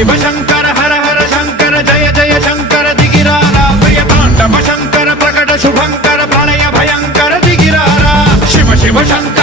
शिव शंकर हर हर शंकर जय जय शंकर दिगिरारा प्रिय तांडव शंकर प्रकट शुभंकर प्रणय भयंकर दिगिरारा शिव शिव शंकर